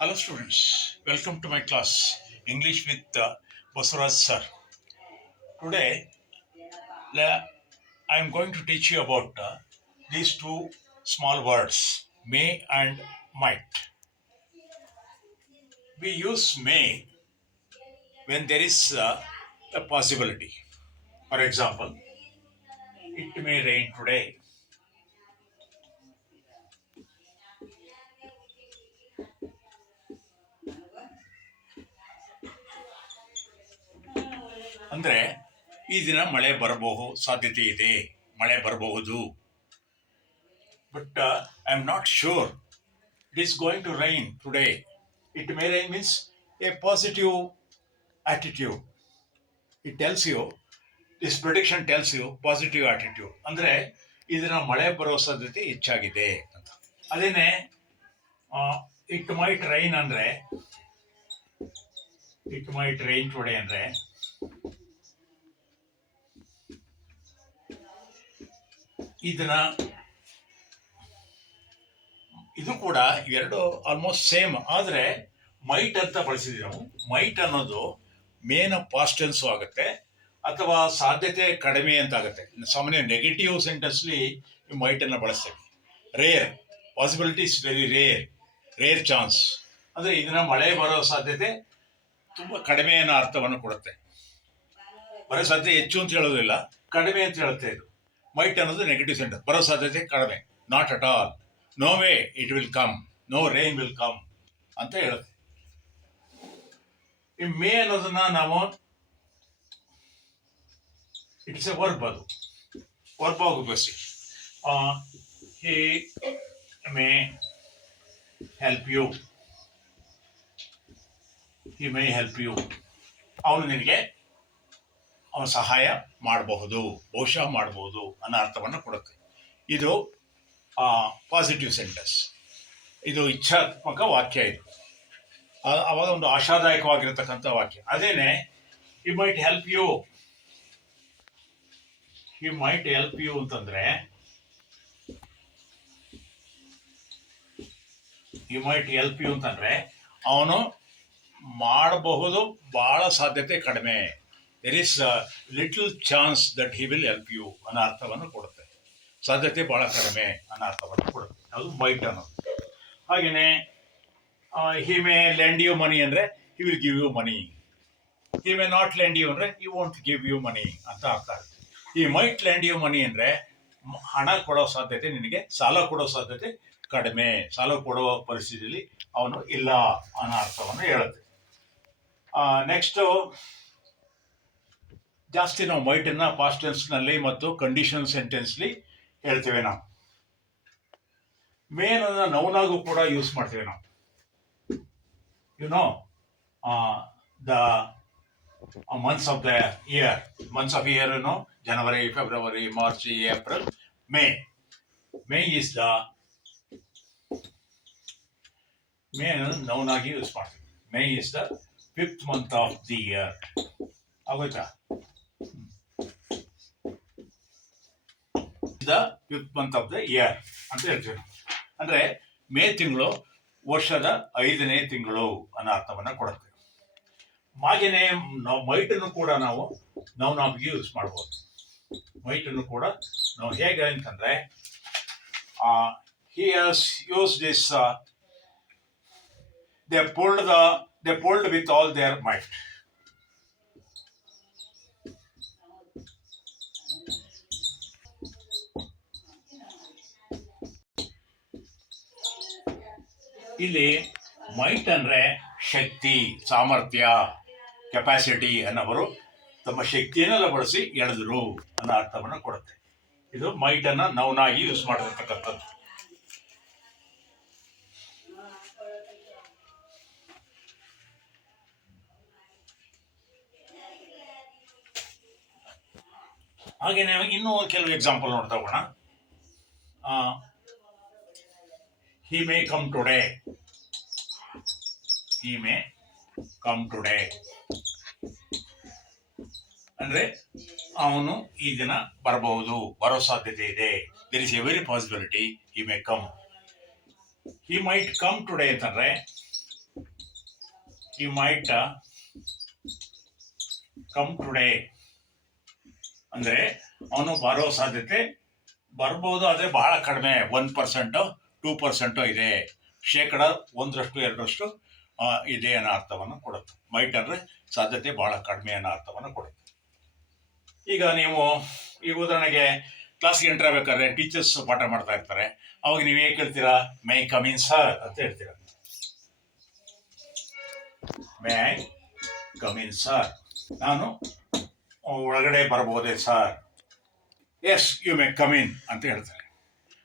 Hello students, welcome to my class English with Basuraj sir. Today I am going to teach you about these two small words may and might. We use may when there is a possibility. For example, it may rain today. ಅಂದರೆ ಈ ದಿನ ಮಳೆ ಬರಬಹುದು ಸಾಧ್ಯತೆ ಇದೆ ಮಳೆ ಬರಬಹುದು but I am not sure it is going to rain today. It may rain means a positive attitude. It tells you, this prediction tells you positive attitude. ಅಂದರೆ ಇದನ್ನ ಮಳೆ ಬರೋ ಸಾಧ್ಯತೆ ಹೆಚ್ಚಾಗಿದೆ ಅಂತ. ಅದೇನೆ ಇಟ್ ಮೈಟ್ ರೈನ್ ಅಂದ್ರೆ ಇಟ್ ಮೈಟ್ ರೈನ್ ಟುಡೇ ಅಂದ್ರೆ ಇದನ್ನ ಇದು ಕೂಡ ಎರಡು ಆಲ್ಮೋಸ್ಟ್ ಸೇಮ್ ಆದರೆ ಮೈಟ್ ಅಂತ ಬಳಸಿದ್ವಿ ನಾವು. ಮೈಟ್ ಅನ್ನೋದು ಮೇನ್ ಪಾಸ್ಟ್ ಟೆನ್ಸ್ ಆಗುತ್ತೆ ಅಥವಾ ಸಾಧ್ಯತೆ ಕಡಿಮೆ ಅಂತ ಆಗುತ್ತೆ. ಸಾಮಾನ್ಯ ನೆಗೆಟಿವ್ ಸೆಂಟೆನ್ಸ್ಲಿ ಮೈಟ್ ಅನ್ನು ಬಳಸ್ತೇವೆ. Rare possibility is very rare chance ಅಂದ್ರೆ ಇದನ್ನ ಮಳೆ ಬರೋ ಸಾಧ್ಯತೆ ತುಂಬಾ ಕಡಿಮೆ ಅನ್ನೋ ಅರ್ಥವನ್ನು ಕೊಡುತ್ತೆ. ಬರೋ ಸಾಧ್ಯತೆ ಹೆಚ್ಚು ಅಂತ ಹೇಳೋದಿಲ್ಲ, ಕಡಿಮೆ ಅಂತ ಹೇಳುತ್ತೆ. ಇದು ಮೈಟ್ ಅನ್ನೋದು ನೆಗೆಟಿವ್ ಸೆಂಟೆನ್ಸ್, ಬರೋ ಸಾಧ್ಯತೆ ಕಡಿಮೆ, not at all, no way it will come, no rain will come ಅಂತ ಹೇಳುತ್ತೆ. ಈ ಮೇ ಅನ್ನೋದನ್ನ ನಾವು ಇಟ್ಸ್ ಎ ವರ್ಬ್, ಅದು ವರ್ಬ್ ಆಗಿ ಉಪಯೋಗಿಸಿ. He may help you, he may help you, ಅವನು ನಿನಗೆ ಅವನ ಸಹಾಯ ಮಾಡಬಹುದು, ಬಹುಶಃ ಮಾಡಬಹುದು ಅನ್ನೋ ಅರ್ಥವನ್ನು ಕೊಡುತ್ತೆ. ಇದು ಪಾಸಿಟಿವ್ ಸೆಂಟೆನ್ಸ್, ಇದು ಇಚ್ಛಾತ್ಮಕ ವಾಕ್ಯ. ಇದು ಅವಾಗ ಒಂದು ಆಶಾದಾಯಕವಾಗಿರತಕ್ಕಂಥ ವಾಕ್ಯ. ಅದೇನೆ he might help you, he might help you ಅಂತಂದ್ರೆ ಹಿ ಮೈಟ್ ಹೆಲ್ಪ್ ಯು ಅಂತಂದ್ರೆ ಅವನು ಮಾಡಬಹುದು, ಬಹಳ ಸಾಧ್ಯತೆ ಕಡಿಮೆ, there is little chance that he will help you ಅನ್ನೋ ಅರ್ಥವನ್ನು ಕೊಡುತ್ತೆ. ಸಾಧ್ಯತೆ ಬಹಳ ಕಡಿಮೆ ಅನ್ನೋ ಅರ್ಥವನ್ನು ಕೊಡುತ್ತೆ, ಅದು ಮೈಟ್ ಅನ್ನೋದು. ಹಾಗೆಯೇ he may lend you money ಅಂದರೆ he will give you money, he may not lend you ಅಂದರೆ he won't give you money ಅಂತ ಅರ್ಥ ಆಗುತ್ತೆ. ಈ ಮೈಟ್ ಲೆಂಡ್ ಯು ಮನಿ ಅಂದರೆ ಹಣ ಕೊಡೋ ಸಾಧ್ಯತೆ, ನಿನಗೆ ಸಾಲ ಕೊಡೋ ಸಾಧ್ಯತೆ ಕಡಿಮೆ, ಸಾಲ ಕೊಡುವ ಪರಿಸ್ಥಿತಿಯಲ್ಲಿ ಅವನು ಇಲ್ಲ ಅನ್ನೋ ಅರ್ಥವನ್ನು ಹೇಳುತ್ತೆ. ನೆಕ್ಸ್ಟು ಜಾಸ್ತಿ ನಾವು ಮೈಟನ್ನು ಪಾಸ್ಟ್ ಟೆನ್ಸ್ನಲ್ಲಿ ಮತ್ತು ಕಂಡೀಷನ್ ಸೆಂಟೆನ್ಸ್ಲಿ ಹೇಳ್ತೇವೆ ನಾವು. ಮೇನ್ ಅನ್ನ ನೌನಾಗೂ ಕೂಡ ಯೂಸ್ ಮಾಡ್ತೇವೆ ನಾವು. The months of the year, months of year January, February, March, April, May. May is the May ನೌನಾಗಿ ಯೂಸ್ ಮಾಡ್ತೀವಿ. May is the 5th month of the year. ಆಗೋಯ್ತಾ? The 5th month of the year ಅಂತ ಹೇಳ್ತೀವಿ. ಅಂದ್ರೆ ಮೇ ತಿಂಗಳು ವರ್ಷದ 5ನೇ ತಿಂಗಳು ಅನ್ನೋ ಅರ್ಥವನ್ನ ಕೊಡುತ್ತೆ. ಹಾಗೇನೆ ನಾವು ಮೈಟನ್ನು ಕೂಡ ನಾವು ನೌನಾಗಿ ಯೂಸ್ ಮಾಡ್ಬೋದು. ಮೈಟನ್ನು ಕೂಡ ನಾವು ಹೇಗೆ ಅಂತಂದ್ರೆ he has used this they pulled with all their might. ಇಲ್ಲಿ ಮೈಟ್ ಅಂದ್ರೆ ಶಕ್ತಿ, ಸಾಮರ್ಥ್ಯ, ಕೆಪಾಸಿಟಿ ಅನ್ನೋವರು ತಮ್ಮ ಶಕ್ತಿಯನ್ನೆಲ್ಲ ಬಳಸಿ ಎಳೆದ್ರು ಅನ್ನೋ ಅರ್ಥವನ್ನು ಕೊಡುತ್ತೆ. ಇದು ಮೈಟ್ ಅನ್ನ ನೌನಾಗಿ ಯೂಸ್ ಮಾಡಿರ್ತಕ್ಕಂಥದ್ದು. ಹಾಗೇನೆ ಇನ್ನೂ ಕೆಲವು ಎಕ್ಸಾಂಪಲ್ ನೋಡ್ತಾ ಹೋಗೋಣ. he may come today, he may come today ಅಂದ್ರೆ ಅವನು ಈ ದಿನ ಬರಬಹುದು, ಬರೋ ಸಾಧ್ಯತೆ ಇದೆ, there is a very possibility he may come. he might come today ಅಂತಂದ್ರೆ ಯು ಮೈಟ್ ಕಮ್ ಟುಡೇ ಅಂದರೆ ಅವನು ಬರೋ ಸಾಧ್ಯತೆ ಬರ್ಬೋದು, ಆದರೆ ಬಹಳ ಕಡಿಮೆ, 1% 2% ಇದೆ, ಶೇಕಡ 1-2% ಇದೆ ಅನ್ನೋ ಅರ್ಥವನ್ನು ಕೊಡುತ್ತೆ. ಮೈಟ್ ಅಂದರೆ ಸಾಧ್ಯತೆ ಬಹಳ ಕಡಿಮೆ ಅನ್ನೋ ಅರ್ಥವನ್ನು ಕೊಡುತ್ತೆ. ಈಗ ನೀವು ಈ ಉದಾಹರಣೆಗೆ ಕ್ಲಾಸ್ಗೆ ಎಂಟರ್ ಆಗಬೇಕಾದ್ರೆ ಟೀಚರ್ಸ್ ಪಾಠ ಮಾಡ್ತಾ ಇರ್ತಾರೆ, ಅವಾಗ ನೀವು ಹೇಗೆ ಕೇಳ್ತೀರಾ? ಮೈ ಕಮ್ ಇನ್ ಸರ್ ಅಂತ ಹೇಳ್ತೀರಾ. May I come in sir, ನಾನು ಒಳಗಡೆ ಬರ್ಬೋದೇ sir? Yes you may come in ಅಂತ ಹೇಳ್ತಾರೆ.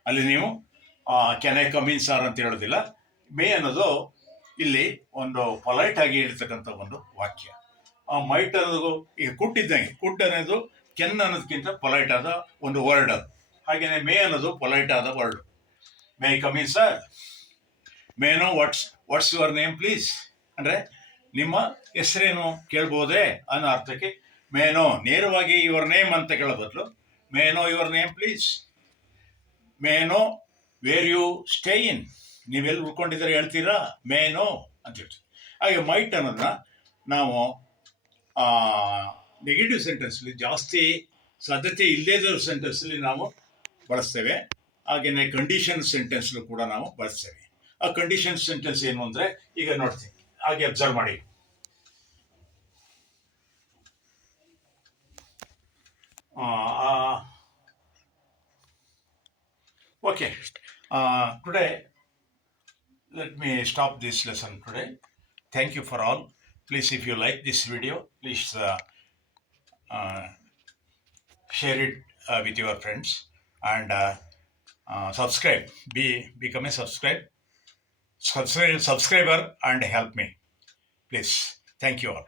ಅಲ್ಲಿ ನೀವು can I come in sir ಅಂತ ಹೇಳೋದಿಲ್ಲ. ಮೇ ಅನ್ನೋದು ಇಲ್ಲಿ ಒಂದು ಪೊಲೈಟ್ ಆಗಿ ಹೇಳ್ತಕ್ಕಂಥ ಒಂದು ವಾಕ್ಯ. ಮೈಟ್ ಅನ್ನೋದು ಈಗ ಕುಟ್ಟಿದ್ದಂಗೆ, ಕುಟ್ ಅನ್ನೋದು ಕೆನ್ ಅನ್ನೋದಕ್ಕಿಂತ ಪೊಲೈಟ್ ಆದ ಒಂದು ವರ್ಡ್ ಅದು. ಹಾಗೆಯೇ ಮೇ ಅನ್ನೋದು ಪೊಲೈಟ್ ಆದ word. May I come in sir, May no what's your name please ಅಂದರೆ ನಿಮ್ಮ ಹೆಸರೇನು ಕೇಳ್ಬೋದೇ ಅನ್ನೋ ಅರ್ಥಕ್ಕೆ ಮೇನೋ. ನೇರವಾಗಿ ಯುವರ್ ನೇಮ್ ಅಂತ ಕೇಳೋ ಬದಲು may know your name please, may know where you stay in, ನೀವೆಲ್ಲಿ ಉಳ್ಕೊಂಡಿದ್ದಾರೆ ಹೇಳ್ತೀರಾ? ಮೇನೋ ಅಂತ ಹೇಳ್ತೀವಿ. ಹಾಗೆ ಮೈಟ್ ಅನ್ನೋದನ್ನ ನಾವು ನೆಗೆಟಿವ್ ಸೆಂಟೆನ್ಸಲ್ಲಿ, ಜಾಸ್ತಿ ಸಾಧ್ಯತೆ ಇಲ್ಲದೇ ಸೆಂಟೆನ್ಸಲ್ಲಿ ನಾವು ಬಳಸ್ತೇವೆ. ಹಾಗೆಯೇ ಕಂಡೀಷನ್ ಸೆಂಟೆನ್ಸ್ಲು ಕೂಡ ನಾವು ಬಳಸ್ತೇವೆ. ಆ ಕಂಡೀಷನ್ ಸೆಂಟೆನ್ಸ್ ಏನು ಅಂದರೆ ಈಗ ನೋಡ್ತೀನಿ, ಹಾಗೆ ಅಬ್ಸರ್ವ್ ಮಾಡಿ. Okay, today let me stop this lesson today. Thank you for all. Please, if you like this video, please share it with your friends and subscribe. Become a subscriber and help me, please. Thank you all.